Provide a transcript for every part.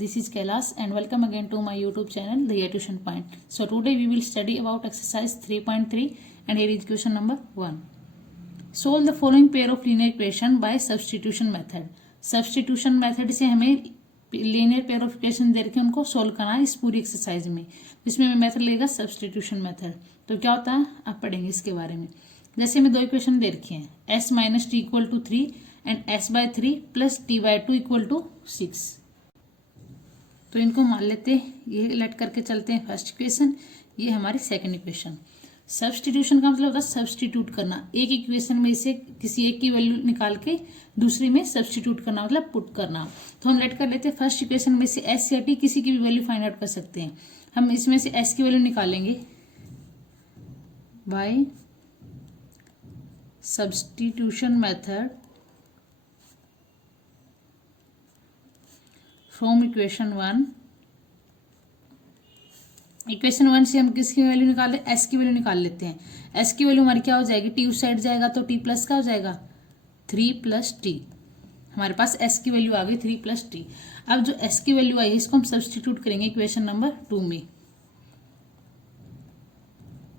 This is Kailash and welcome again to my YouTube channel, The Year Tuition Point. So today we will study about exercise 3.3 and here is question number 1. Solve the following pair of linear equation by substitution method. Substitution method से हमें linear pair of equation दे रखे उनको solve करना है इस पूरी exercise में. इसमें हमें मेथड लगेगा substitution method. तो क्या होता है आप पढ़ेंगे इसके बारे में. जैसे हमें दो इक्वेशन दे रखी हैं s minus T equal to 3 and s by 3 plus t by 2 equal to 6. तो इनको मान लेते हैं, ये लेट करके चलते हैं फर्स्ट इक्वेशन, ये हमारी सेकंड इक्वेशन. सब्सटीट्यूशन का मतलब होता है सब्सटीट्यूट करना, एक इक्वेशन में से किसी एक की वैल्यू निकाल के दूसरी में सब्सटीट्यूट करना मतलब पुट करना. तो हम लेट कर लेते हैं फर्स्ट इक्वेशन में से एस या टी किसी की भी वैल्यू फाइंड आउट कर सकते हैं. हम इसमें से एस की वैल्यू निकालेंगे by substitution method from equation 1. Equation 1 से हम किसकी वैल्यू निकाल रहे हैं, एस की वैल्यू निकाल लेते हैं. एस की वैल्यू हमारी क्या हो जाएगी, टी उस साइड जाएगा तो टी प्लस क्या हो जाएगा 3 प्लस टी. हमारे पास एस की वैल्यू आ गई 3 प्लस टी. अब जो एस की वैल्यू आई है इसको हम सब्सटीट्यूट करेंगे इक्वेशन नंबर 2 में.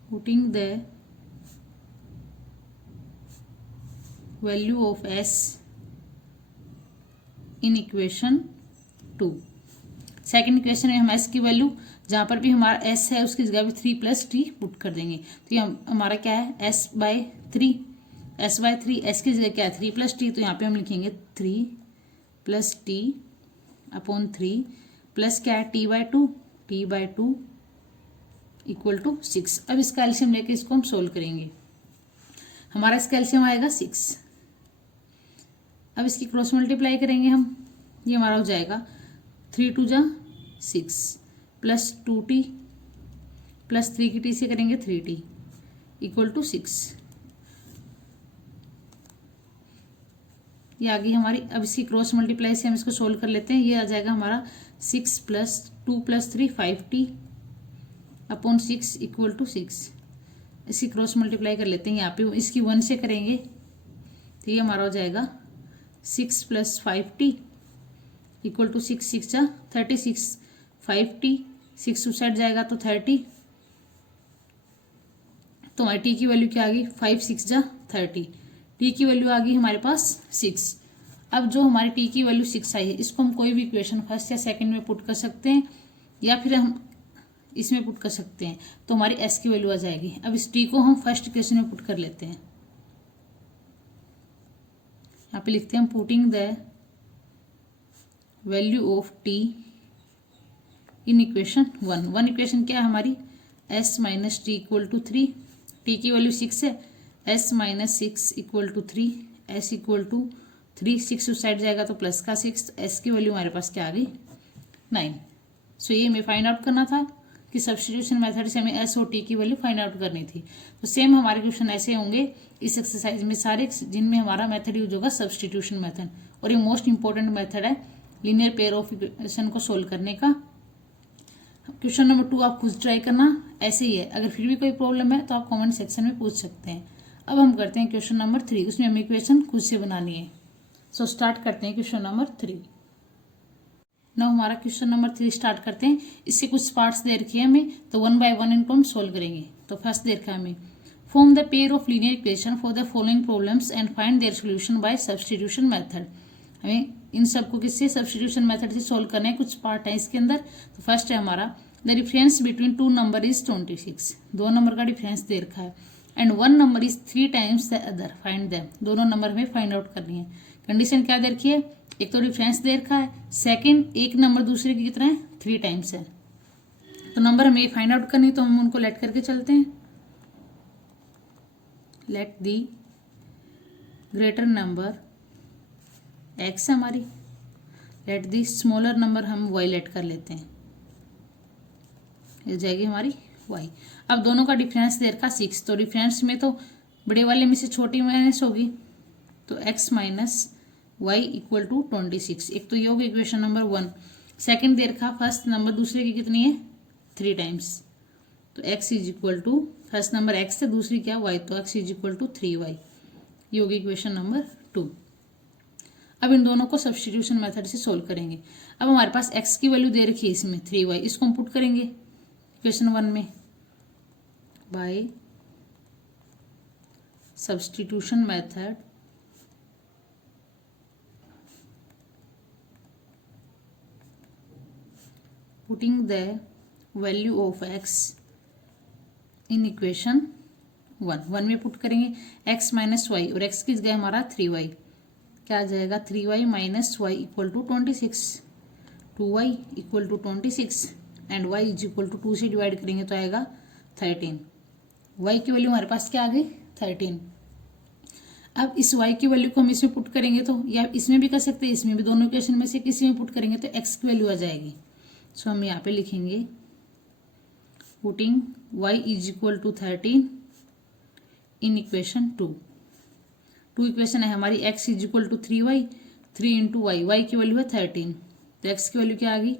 Putting the value of S in equation 2. Second equation में हम एस की वैल्यू जहां पर भी हमारा एस है उसकी जगह भी 3 प्लस टी पुट कर देंगे. तो ये हमारा क्या है S by 3, S by 3, S की जगह क्या है 3 प्लस टी. तो यहाँ पे हम लिखेंगे 3 प्लस टी अपॉन 3 प्लस क्या है T by 2, T by 2 equal to 6. अब इसका एलसीएम लेके इसको हम सोल्व करेंगे. हमारा इसका एलसीएम आएगा 6. अब इसकी क्रॉस मल्टीप्लाई करेंगे हम, ये हमारा हो जाएगा 3 2 जा 6 प्लस 2t प्लस 3 की टी से करेंगे 3t इक्वल टू 6. ये आ गई हमारी. अब इसकी क्रॉस मल्टीप्लाई से हम इसको सोल्व कर लेते हैं. ये आ जाएगा हमारा 6 plus 2 plus 3 5t upon 6 equal to 6. इसकी क्रॉस मल्टीप्लाई कर लेते हैं. यहाँ पे इसकी 1 से करेंगे तो ये हमारा हो जाएगा 6 प्लस 5t इक्वल टू 6 6 जा 36 5t 6 उस साइड जाएगा तो 30. तो हमारी टी की वैल्यू क्या आ गई 5 6 जा 30. टी की वैल्यू आ गई हमारे पास 6. अब जो हमारी टी की वैल्यू 6 आई है इसको हम कोई भी इक्वेशन फर्स्ट या सेकंड में पुट कर सकते हैं या फिर हम इसमें पुट कर सकते हैं. तो हमारी एस की वैल्यू आ जाएगी. अब इस टी को हम फर्स्ट इक्वेशन में पुट कर लेते हैं. यहाँ पे लिखते हैं हम putting the value of T in equation 1. 1 equation क्या है हमारी s minus T equal to 3. T की वैल्यू 6 है, s minus 6 equal to 3, s equal to 3, 6 उस साइड जाएगा तो प्लस का 6, s की वैल्यू हमारे पास क्या आ गई 9. सो ये हमें फाइंड आउट करना था कि सब्स्टिट्यूशन मेथड से हमें s और t की वैल्यू फाइंड आउट करनी थी. तो सेम हमारे क्वेश्चन ऐसे होंगे इस एक्सरसाइज में सारे जिनमें हमारा मेथड यूज होगा सब्स्टिट्यूशन मेथड. और ये मोस्ट इंपॉर्टेंट मेथड है लीनियर पेयर ऑफ इक्वेशन को सोल्व करने का. क्वेश्चन नंबर 2 आप खुद ट्राई करना, ऐसे ही है. अगर फिर भी कोई प्रॉब्लम है तो आप कमेंट सेक्शन में पूछ सकते हैं. अब हम करते हैं क्वेश्चन नंबर 3, उसमें हमें इक्वेशन खुद से बनानी है. सो स्टार्ट करते हैं क्वेश्चन नंबर 3. नाउ हमारा क्वेश्चन नंबर 3 स्टार्ट करते हैं. इससे कुछ पार्ट्स दे रखी है हमें, तो 1 बाय 1 इनको हम सोल्व करेंगे. तो फर्स्ट दे रखा है हमें form the pair of linear equation for the following problems and find their solution bye substitution method. हमें इन सबको किससे सब्स्टिट्यूशन मेथड से सोल्व करना है. कुछ पार्ट है इसके अंदर. तो फर्स्ट है हमारा the difference between 2 number is 26. 2 number का डिफरेंस दे रखा है and 1 number is 3 times the other, find them. दोनों नंबर हमें फाइंड आउट करनी है. कंडीशन क्या दे रखी है, एक तो डिफरेंस दे रखा है, सेकंड एक नंबर दूसरे की कितना है 3 टाइम्स है. तो नंबर हमें फाइंड आउट करनी, तो हम उनको लेट करके चलते हैं. Let the greater number x हमारी, लेट दी स्मॉलर नंबर हम y लेट कर लेते हैं. ये जाएगी हमारी y. अब दोनों का डिफरेंस दे रखा 6, तो डिफरेंस में तो बड़े वाले में से छोटी माइनस होगी, तो x minus Y equal to 26. एक तो ये होगी इक्वेशन नंबर 1. सेकेंड दे रखा फर्स्ट नंबर दूसरे की कितनी है 3 टाइम्स, तो x is equal to first number x है दूसरी क्या y, तो x is equal to 3y. ये होगी इक्वेशन नंबर 2. अब इन दोनों को सब्स्टिट्यूशन मेथड से सोल्व करेंगे। अब हमारे पास x की वैल्यू दे रखी है इसमें 3y, इसको हम पुट करेंगे इक्वेशन 1 में by substitution method putting the value of x in equation 1 में पुट करेंगे x माइनस वाई, और x की जगह हमारा 3y, क्या आ जाएगा 3y minus Y equal to 26, 2y equal to 26 and y is equal to 2 से डिवाइड करेंगे तो आएगा 13। y की वैल्यू हमारे पास क्या आ गई 13। अब इस y की वैल्यू को हम इसमें पुट करेंगे तो, या इसमें भी कर सकते हैं, इसमें भी, दोनों इक्वेशन में से किसी में पुट करेंगे तो x की वैल्यू आ जाएगी। सो हम यहाँ पे लिखेंगे putting y is equal to 13 in equation 2 equation है हमारी x is equal to 3y, 3 into Y, Y की वैल्यू है 13, तो x की वैल्यू क्या आ गई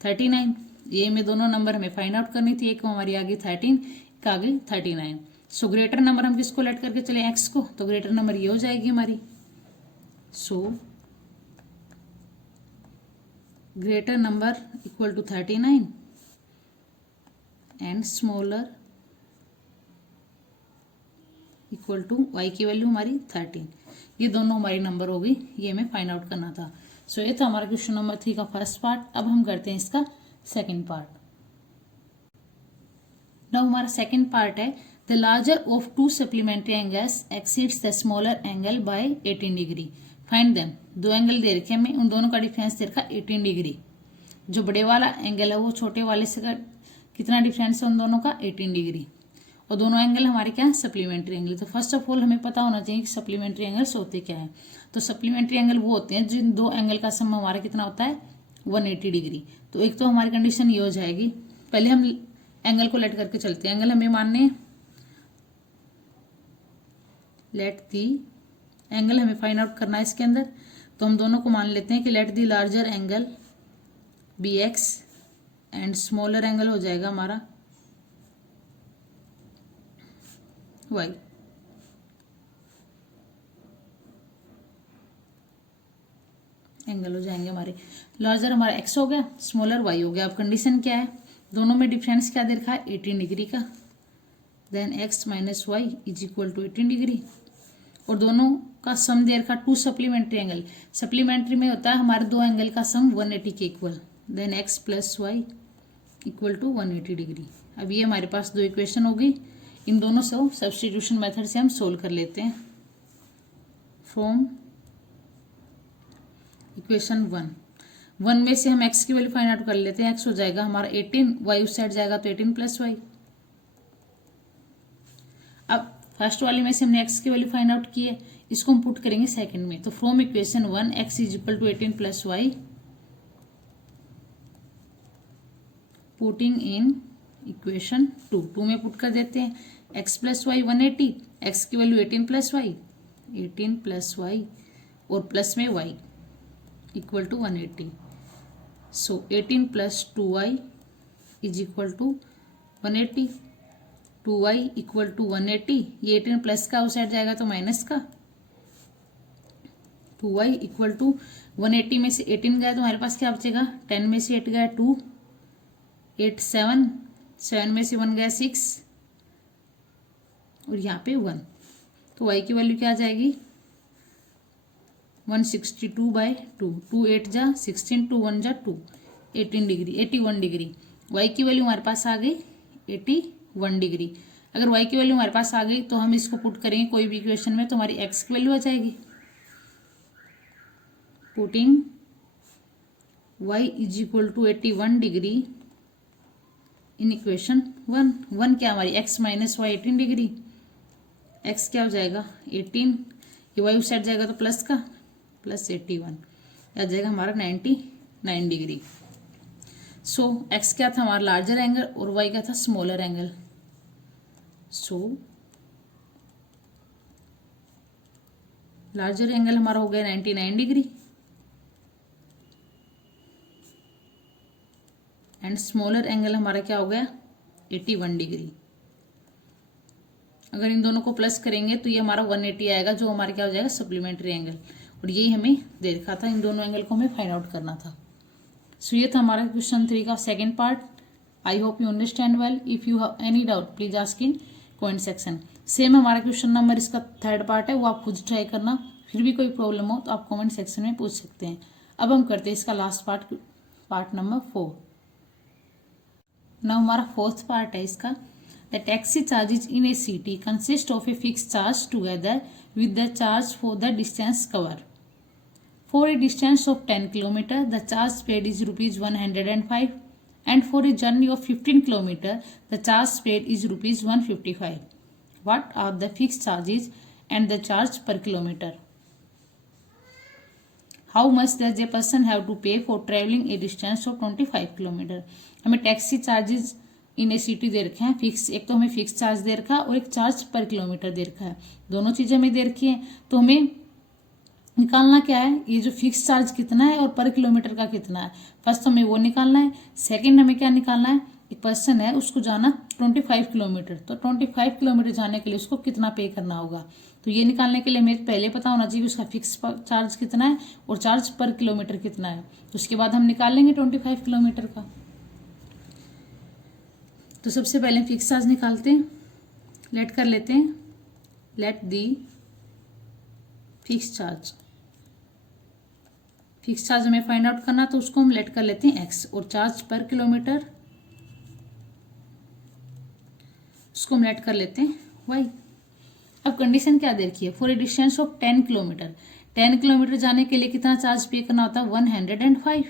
39। ये में दोनों नंबर हमें फाइंड आउट करनी थी, एक हमारी आ गई 13, एक आ गई 39। सो ग्रेटर नंबर हम किसको लेट करके चले x को, तो ग्रेटर नंबर ये हो जाएगी हमारी। So greater number equal to 39 and smaller equal to y की वैल्यू हमारी 13। ये दोनों हमारी नंबर हो गई, ये हमें फाइंड आउट करना था। सो ये था हमारा क्वेश्चन नंबर 3 का फर्स्ट पार्ट। अब हम करते हैं इसका सेकंड पार्ट। नाउ हमारा सेकंड पार्ट है the larger of to supplementary angles exceeds the smaller angle by 18 degree, find them. दो एंगल दे रखे हमें, उन दोनों का डिफरेंस दे रखा 18 डिग्री। जो बड़े वाला एंगल है वो छोटे वाले से का कितना डिफरेंस है उन दोनों का 18 डिग्री, और दोनों एंगल हमारे क्या है सप्लीमेंट्री एंगल। तो फर्स्ट ऑफ ऑल हमें पता होना चाहिए कि सप्लीमेंट्री एंगल्स होते क्या है। तो सप्लीमेंट्री एंगल वो होते हैं जिन दो एंगल का सम हमारा कितना होता है 180 डिग्री। तो एक तो हमारी कंडीशन ये हो जाएगी, पहले हम एंगल को लेट करके चलते हैं। एंगल हमें मानने लेट दी एंगल हमें फाइंड आउट करना है इसके अंदर, तो हम दोनों को मान लेते हैं कि let the larger angle be x and smaller angle हो जाएगा हमारा y। एंगल हो जाएंगे हमारे, लार्जर हमारा x हो गया, स्मॉलर y हो गया। अब कंडीशन क्या है, दोनों में डिफरेंस क्या दे रखा है 18 डिग्री का, then x minus y is equal to 18 degree, और दोनों का सम दे रखा टू सप्लीमेंट्री एंगल। सप्लीमेंट्री में होता है हमारे दो एंगल का सम 180 के equal, then x plus y equal to 180 degree. अब ये हमारे पास दो इक्वेशन हो गई, इन दोनों से सब्स्टिट्यूशन मेथड से हम सोल्व कर लेते हैं। फ्रॉम इक्वेशन 1 में से हम x की वैल्यू फाइंड आउट कर लेते हैं। x हो जाएगा हमारा 18, y उस साइड जाएगा तो 18 प्लस वाई। अब फर्स्ट वाले में से हमने x की वैल्यू फाइंड आउट की है, इसको हम पुट करेंगे सेकंड में। तो from equation 1 x is equal to 18 plus y, putting in equation 2 में पुट कर देते हैं x प्लस वाई 180, x की value 18 plus y, 18 plus y और प्लस में y equal to 180। So 18 plus 2y is equal to 180, 2y equal to 180। ये 18 plus का उस साइड जाएगा तो माइनस का, 2y इक्वल टू 180 में से 18 गया तो हमारे पास क्या बचेगा, 10 में से 8 गया 2, 8 7 में से 1 गया 6 और यहाँ पे 1, तो y की वैल्यू क्या आ जाएगी 162/2, 2 8 जा 16, 2 1 जा 2, 18 डिग्री 81 डिग्री। y की वैल्यू हमारे पास आ गई 81 डिग्री। अगर y की वैल्यू हमारे पास आ गई तो हम इसको पुट करेंगे कोई भी इक्वेशन में, तो हमारी x की वैल्यू आ जाएगी। Putting y is equal to 81 degree in equation 1 क्या हमारी x minus y 18 degree, x क्या हो जाएगा 18, ये y उस साइड जाएगा तो प्लस का, प्लस 81 आ जाएगा हमारा 99 डिग्री। सो x क्या था हमारा लार्जर एंगल और y क्या था स्मॉलर एंगल। सो लार्जर एंगल हमारा हो गया 99 डिग्री एंड स्मॉलर एंगल हमारा क्या हो गया 81 डिग्री। अगर इन दोनों को प्लस करेंगे तो ये हमारा 180 आएगा, जो हमारा क्या हो जाएगा सप्लीमेंट्री एंगल। और यही हमें दे रखा था, इन दोनों एंगल को हमें फाइंड आउट करना था। सो ये था हमारा क्वेश्चन 3 का second part. I hope you understand well. If you have any doubt please ask in comment section. Same हमारा क्वेश्चन नंबर इसका थर्ड पार्ट है, वो आप खुद ट्राई करना, फिर भी कोई प्रॉब्लम हो तो आप कमेंट सेक्शन में पूछ सकते हैं। अब हम करते हैं इसका last part, part number 4। Now हमारा फोर्थ पार्ट है इसका। The taxi charges in a city consist of a fix charge together with the charge for the distance cover. For a distance of 10 km, the charge paid is rupees 105, and for a journey of 15 km, the charge paid is rupees 155. What are the fixed charges and the charge per kilometer? How much does a person have to pay for traveling a distance of 25 km? हमें taxi charges in a city दे रखे हैं fix, एक तो हमें fix charge दे रखा है और एक चार्ज पर किलोमीटर दे रखा है, दोनों चीजें हमें दे रखी है। तो हमें निकालना क्या है, ये जो फिक्स चार्ज कितना है और पर किलोमीटर का कितना है, फर्स्ट हमें वो निकालना है। सेकंड हमें क्या निकालना है, एक पर्सन है उसको जाना 25 किलोमीटर, तो 25 किलोमीटर जाने के लिए उसको कितना पे करना होगा। तो ये निकालने के लिए हमें पहले पता होना चाहिए उसका फिक्स चार्ज कितना है और चार्ज पर किलोमीटर कितना है, उसके बाद हम निकालेंगे 25 किलोमीटर का। तो सबसे पहले फिक्स चार्ज निकालते हैं, लेट कर लेते हैं, let the fix charge. Fix charge हमें फाइंड आउट करना, तो उसको हम लेट कर लेते हैं x, और चार्ज पर किलोमीटर उसको हम लेट कर लेते हैं y। अब कंडीशन क्या दे रखी है, for a distance of 10 kilometre, 10 kilometre जाने के लिए कितना चार्ज पे करना होता है 105।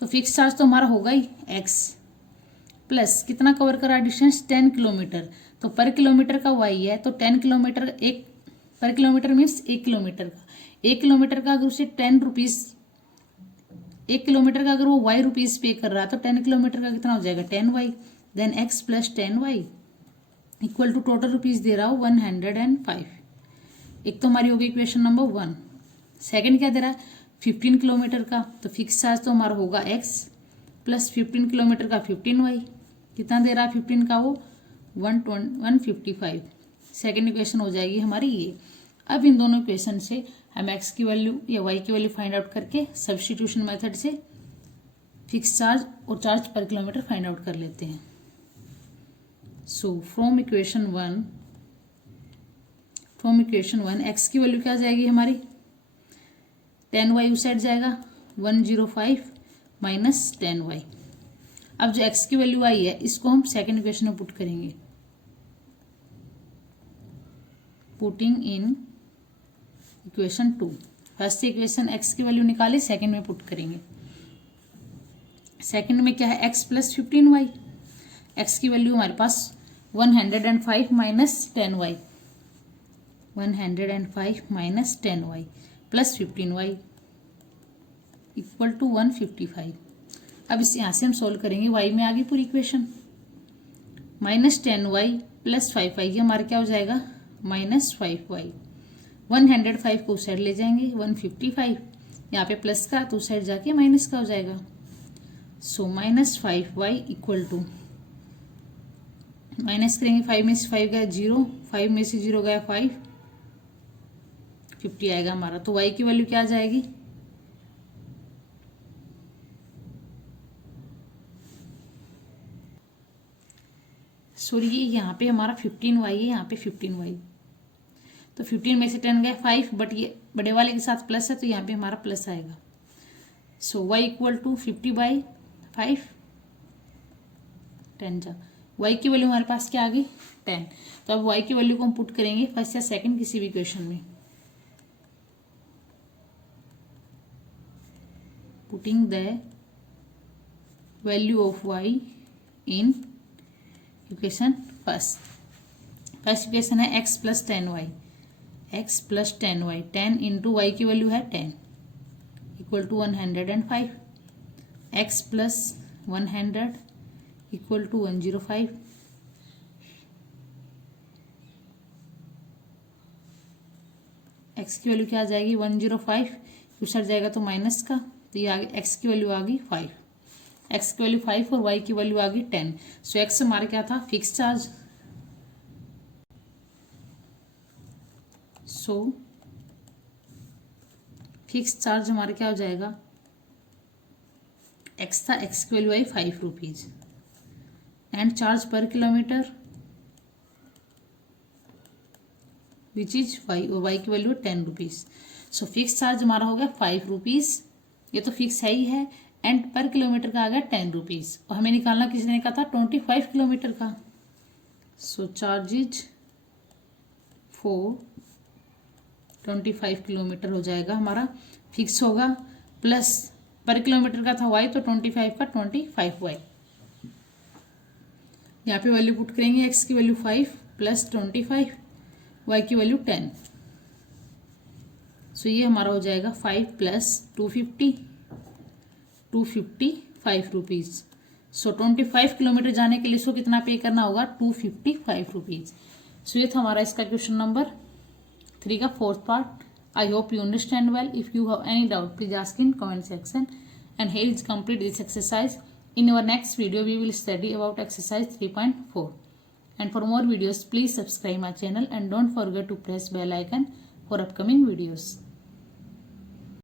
तो फिक्स चार्ज तो हमारा होगा ही x, प्लस कितना कवर करा डिस्टेंस 10 किलोमीटर, तो पर किलोमीटर का y है, तो 10 किलोमीटर एक पर किलोमीटर मीन्स 1 किलोमीटर का, 1 किलोमीटर का अगर उसे 10 रुपीज, 1 किलोमीटर का अगर वो y रुपीज पे कर रहा है तो 10 किलोमीटर का कितना हो जाएगा 10y, then x plus 10y equal to total rupees दे रहा हो 105। एक तो हमारी होगी इक्वेशन नंबर 1। सेकंड क्या दे रहा है 15 किलोमीटर का, तो फिक्स चार्ज तो हमारा होगा x प्लस 15 किलोमीटर का 15y, कितना दे रहा है 15 का वो 155। सेकेंड इक्वेशन हो जाएगी हमारी ये। अब इन दोनों इक्वेशन से हम x की वैल्यू या y की वैल्यू फाइंड आउट करके सब्स्टिट्यूशन मेथड से फिक्स चार्ज और चार्ज पर किलोमीटर फाइंड आउट कर लेते हैं। So from equation one x की वैल्यू क्या आ जाएगी हमारी 10y उस साइड जाएगा 105 माइनस 10y। अब जो x की वैल्यू आई है इसको हम सेकेंड इक्वेशन में पुट करेंगे, putting in equation 2। First equation x की वैल्यू निकाली, सेकंड में पुट करेंगे। सेकंड में क्या है x प्लस 15y, x की वैल्यू हमारे पास 105 minus 10y, 105 minus 10y plus 15y equal to 155। अब इस यहाँ से हम सोल्व करेंगे, y में आ गई पूरी equation, minus 10y plus 5y, ये हमारा क्या हो जाएगा माइनस 5y। 105 को उस साइड ले जाएंगे 155, यहाँ पे प्लस का तो उस साइड जाके माइनस का हो जाएगा। So minus 5y equal to, minus करेंगे 5 में से 5 गया 0, 5 में से 0 गया 5, 50 आएगा हमारा। तो y की वैल्यू क्या आ जाएगी सॉरी ये यहाँ पे हमारा 15y है, यहाँ पे 15y, तो 15 में से 10 गया 5, बट ये बड़े वाले के साथ प्लस है तो यहाँ पे हमारा प्लस आएगा। सो y इक्वल टू 50/5, 10 जा, y की वैल्यू हमारे पास क्या आ गई 10। तो अब y की वैल्यू को हम पुट करेंगे फर्स्ट या सेकंड किसी भी इक्वेशन में, putting the value of y in equation first equation है x plus 10y, x plus 10y, 10 into y की वैल्यू है 10 equal to 105, x plus 100 equal to 105, x की वैल्यू क्या आ जाएगी 105, दूसरा जाएगा तो माइनस का, तो ये आगे x की वैल्यू आ गई 5, x की वैल्यू 5 और y की वैल्यू आ गई 10। सो x हमारा क्या था fix charge, so fix charge हमारा क्या हो जाएगा, एक्स था, एक्स की value I 5 rupees and charge पर किलोमीटर विच इज वाई, और वाई की value 10 rupees. So fix charge हमारा हो गया 5 रुपीज़, ये तो फिक्स है ही है, एंड पर किलोमीटर का आ गया 10 रुपीज़, और हमें निकालना किसी ने कहा था 25 किलोमीटर का। सो चार्जेज फॉर 25 किलोमीटर हो जाएगा हमारा, फिक्स होगा, प्लस पर किलोमीटर का था वाई, तो 25 का 25 वाई। यहाँ पे वैल्यू पुट करेंगे, एक्स की वैल्यू 5 प्लस 25, वाई की वैल्यू 10। सो ये हमारा हो जाएगा 5 प्लस 255 रुपीज़। सो 25 किलोमीटर जाने के लिए इसको कितना पे करना होगा, 255 रुपीज़। सो ये था हमारा इसका क्वेश्चन नंबर 3 का fourth part. I hope you understand well. If you have any doubt please ask in comment section, and here is complete this exercise. In our next video we will study about exercise 3.4, and for more videos please subscribe my channel and don't forget to press bell icon for upcoming videos.